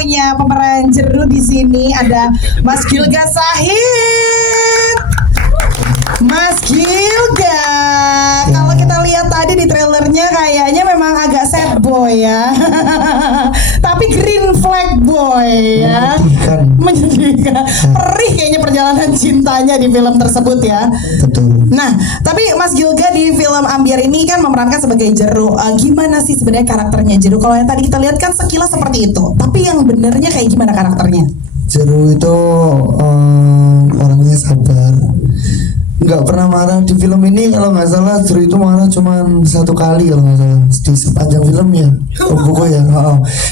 punya pemeran Jeru di sini. Ada Mas Gilga Sahid. Mas Gilga, kalau kita lihat tadi di trailernya kayaknya memang agak sad boy ya. Tapi green flag boy ya. Menyedihkan. Perih kayaknya perjalanan cintanya di film tersebut ya. Betul. Nah, tapi Mas Gilga di film Ambyar ini kan memerankan sebagai Jeru. Gimana sih sebenarnya karakternya Jeru? Kalau yang tadi kita lihat kan sekilas seperti itu. Tapi yang benernya kayak gimana karakternya? Jeru itu orangnya sabar, nggak pernah marah. Di film ini kalau nggak salah Jeru itu marah cuma satu kali kalau nggak salah di sepanjang filmnya. Buku ya,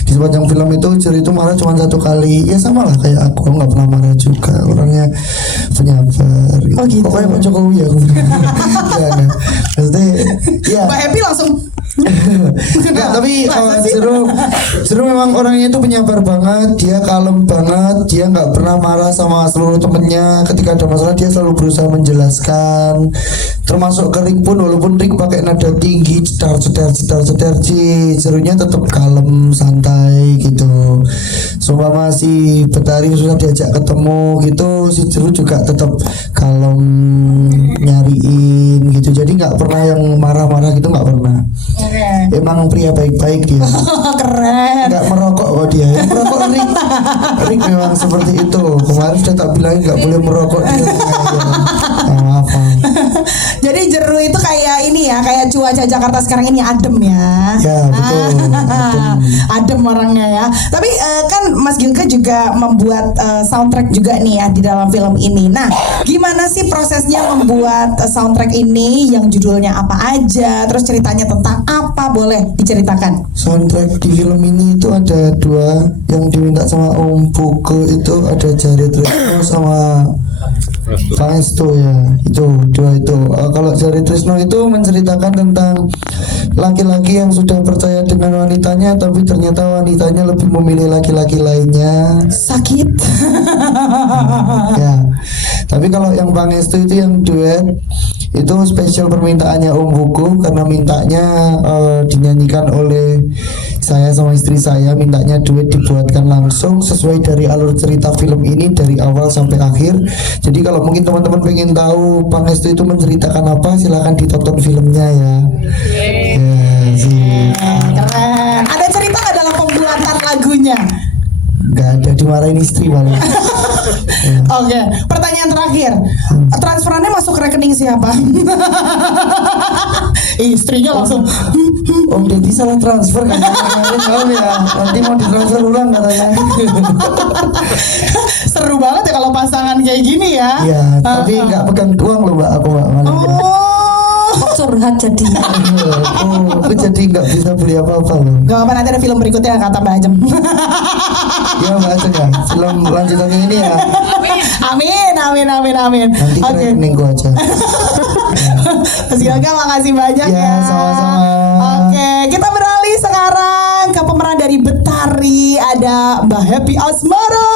di sepanjang film itu Jeru itu marah cuma satu kali. Ya sama lah kayak aku nggak pernah marah juga, orangnya penyabar gitu. Oh gitu. Pokoknya Pak Jokowi ya aku ya, nah. Maksudnya ya Mbak Happy langsung Enggak, tapi Jeru memang orangnya itu penyabar banget. Dia kalem banget. Dia nggak pernah marah sama seluruh temennya. Ketika ada masalah dia selalu berusaha menjelaskan. Termasuk ke Rick pun, walaupun Rick pakai nada tinggi, cedar, Jerunya tetap kalem, santai gitu. Seumpama si Betari susah diajak ketemu gitu, si Jeru juga tetap kalem, nyariin gitu. Jadi nggak pernah yang marah-marah gitu, nggak pernah. Emang pria baik-baik dia. Keren. Nggak merokok kok dia. Yang merokok Rick memang seperti itu. Kemarin sudah tak bilangin nggak boleh merokok dia. Maaf. Jadi Jeru itu kayak ini ya, kayak cuaca Jakarta sekarang ini adem ya. Ya betul. Adem orangnya ya. Tapi kan Mas Gilga juga membuat soundtrack juga nih ya di dalam film ini. Nah, gimana sih prosesnya membuat soundtrack ini? Yang judulnya apa aja? Terus ceritanya tentang apa? Boleh diceritakan? Soundtrack di film ini itu ada dua yang diminta sama Om Buko, itu ada Jared Tresno sama Pangestu ya. Itu dua itu. Kalau Jared Tresno itu menceritakan tentang laki-laki yang sudah percaya dengan wanitanya, tapi ternyata wanitanya lebih memilih laki-laki lainnya. Sakit. Ya. Tapi kalau yang Pangestu itu yang duet, itu spesial permintaannya Om Buku, karena mintanya dinyanyikan oleh saya sama istri saya, mintanya duet dibuatkan langsung sesuai dari alur cerita film ini dari awal sampai akhir. Jadi kalau mungkin teman-teman pengen tahu Pangestu itu menceritakan apa, silahkan ditonton filmnya ya. Keren. Ada cerita nggak dalam pembuatan lagunya? Nggak ada, dimarahin istri malah. Oke, pertanyaan terakhir. Transferannya masuk ke rekening siapa? Istrinya langsung Om Deddy salah transfer kan kemarin malam ya. Nanti mau ditransfer ulang katanya. Seru banget ya kalau pasangan kayak gini ya. Iya, tapi nggak pegang uang loh Mbak, aku Mbak. Kok curhat jadi. Aku jadi nggak bisa beli apa-apa loh. Gak apa, nanti ada film berikutnya kata Mbak Ajem. Ya Mbak Ajem ya, film lanjutannya ini ya. Amin. Nanti ke rekeningku aja. Mas Gilga makasih banyak ya. Sama-sama. Oke, kita beralih sekarang ke pemeran dari Betari. Ada Mbak Happy Asmara.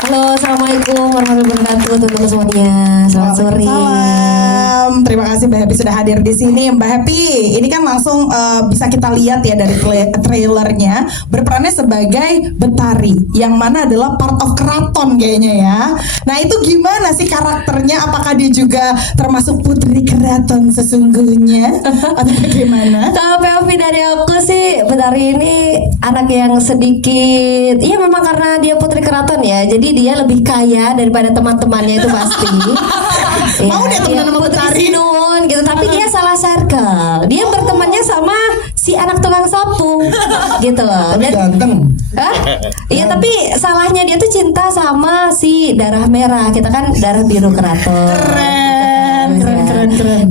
Halo, assalamualaikum warahmatullahi wabarakatuh teman-teman semuanya. Selamat sore. Salam. Terima kasih Mbak Happy sudah hadir di sini. Mbak Happy, ini kan langsung bisa kita lihat ya dari trailernya, berperannya sebagai Betari, yang mana adalah part of keraton kayaknya ya. Nah itu gimana sih karakternya? Apakah dia juga termasuk putri keraton sesungguhnya atau bagaimana? Kalau POV dari aku sih, Betari ini anak yang sedikit, iya memang karena dia putri keraton ya, jadi dia lebih kaya daripada teman-temannya itu pasti. Mau deh teman sama Betari Sinun gitu, tapi dia salah circle. Dia bertemannya sama si anak tukang sapu gitu loh. Tapi ganteng. Iya, tapi salahnya dia tuh cinta sama si darah merah. Kita kan darah biru keraton. Keren.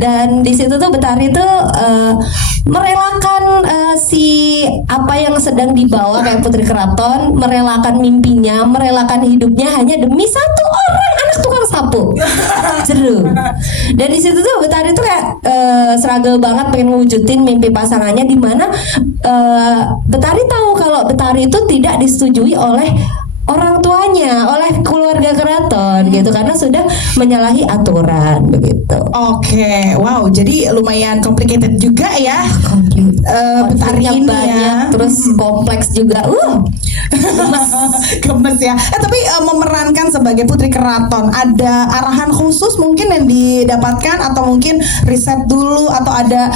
Dan di situ tuh Betari tuh merelakan si apa yang sedang dibawa kayak putri keraton, merelakan mimpinya, merelakan hidupnya hanya demi satu orang anak tukang sapu. Jeru. Dan di situ tuh Betari tuh kayak struggle banget pengen mewujudin mimpi pasangannya, di mana Betari tahu kalau Betari itu tidak disetujui oleh orang tuanya, oleh keluarga keraton gitu, karena sudah menyalahi aturan begitu. Oke, wow, jadi lumayan complicated juga ya. Petari Konfliknya ini banyak, ya. terus kompleks juga. Gemes ya. Tapi memerankan sebagai putri keraton, ada arahan khusus mungkin yang didapatkan atau mungkin riset dulu atau ada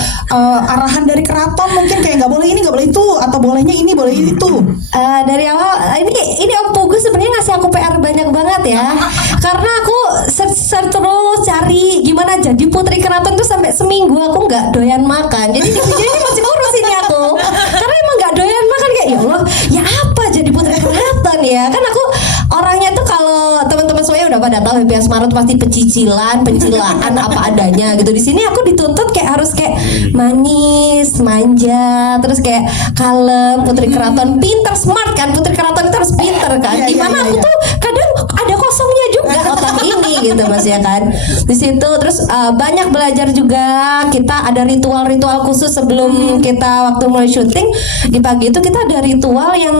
arahan dari keraton mungkin kayak nggak boleh ini nggak boleh itu atau bolehnya ini boleh itu. Dari awal ini Om Pugu sebenarnya ngasih aku PR banyak banget ya, karena aku search terus cari gimana jadi putri keraton tuh sampai seminggu aku nggak doyan makan. Jadi di video ini masih ngurus ini aku, karena emang nggak doyan makan kayak ya Allah, ya apa jadi putri keraton ya? Kan aku orangnya tuh kalau teman-teman semuanya udah pada tahu Happy Asmara tuh pasti pencilaan apa adanya gitu. Di sini aku dituntut kayak harus kayak manis, manja, terus kayak kalem, putri keraton, pinter, smart kan. Putri keraton itu harus pinter kan. Iya, Dimana iya, aku iya. tuh kadang ada kosongnya juga otak ini gitu Mas ya kan. Di situ terus banyak belajar juga. Kita ada ritual-ritual khusus sebelum kita waktu mulai syuting. Di pagi itu kita ada ritual yang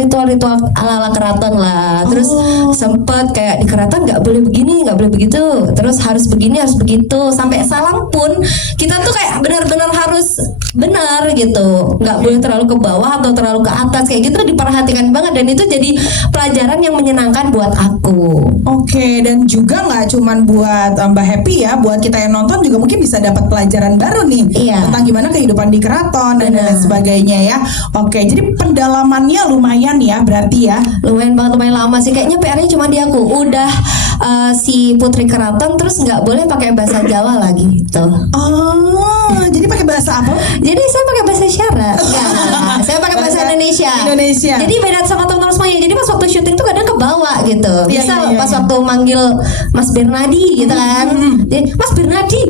ritual-ritual ala-ala keraton lah. Terus sempet kayak di keraton nggak boleh begini, nggak boleh begitu. Terus harus begini, harus begitu. Sampai salam pun kita tuh kayak benar-benar harus benar gitu. Nggak boleh terlalu ke bawah atau terlalu ke atas kayak gitu, diperhatikan banget, dan itu jadi pelajaran yang menyenangkan buat aku. Oke, dan juga nggak cuman buat Mbak Happy ya, buat kita yang nonton juga mungkin bisa dapat pelajaran baru nih Iya. tentang gimana kehidupan di keraton dan lain Benar. sebagainya ya. Oke, jadi pendalamannya lumayan ya berarti ya. Lumayan banget, lumayan lama sih. Kayaknya PR-nya cuma di aku. Udah si putri keraton terus nggak boleh pakai bahasa Jawa lagi gitu. Oh, jadi pakai bahasa apa? Jadi saya pakai bahasa isyarat. Enggak, saya pakai bahasa Indonesia. Indonesia. Jadi beda sama teman-teman semuanya. Jadi pas waktu syuting tuh kadang kebawa gitu. Iya, Misal iya, iya, pas iya. waktu manggil Mas Bernadi gitu kan. Jadi, Mas Bernadi,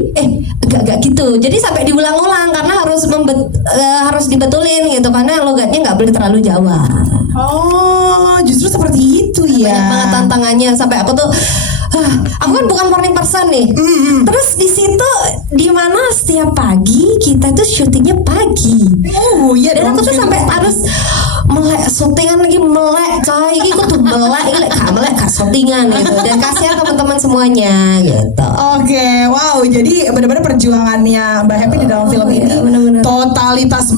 enggak gitu. Jadi sampai diulang-ulang karena harus dibetulin gitu, karena logatnya nggak boleh terlalu Jawa. Oh, justru seperti itu ya. Banyak banget tantangannya sampai aku tuh aku kan bukan morning person nih. Terus di situ di mana setiap pagi kita tuh syutingnya pagi. Oh iya Dan dong, aku tuh sampai harus melek syutingan lagi, melek coy, iki kudu melek, iki lek gak melek gak syutingan gitu. Dan kasihan teman-teman semuanya gitu. Oke, wow, jadi benar-benar perjuangannya Mbak Happy di dalam film ini benar-benar. totalitas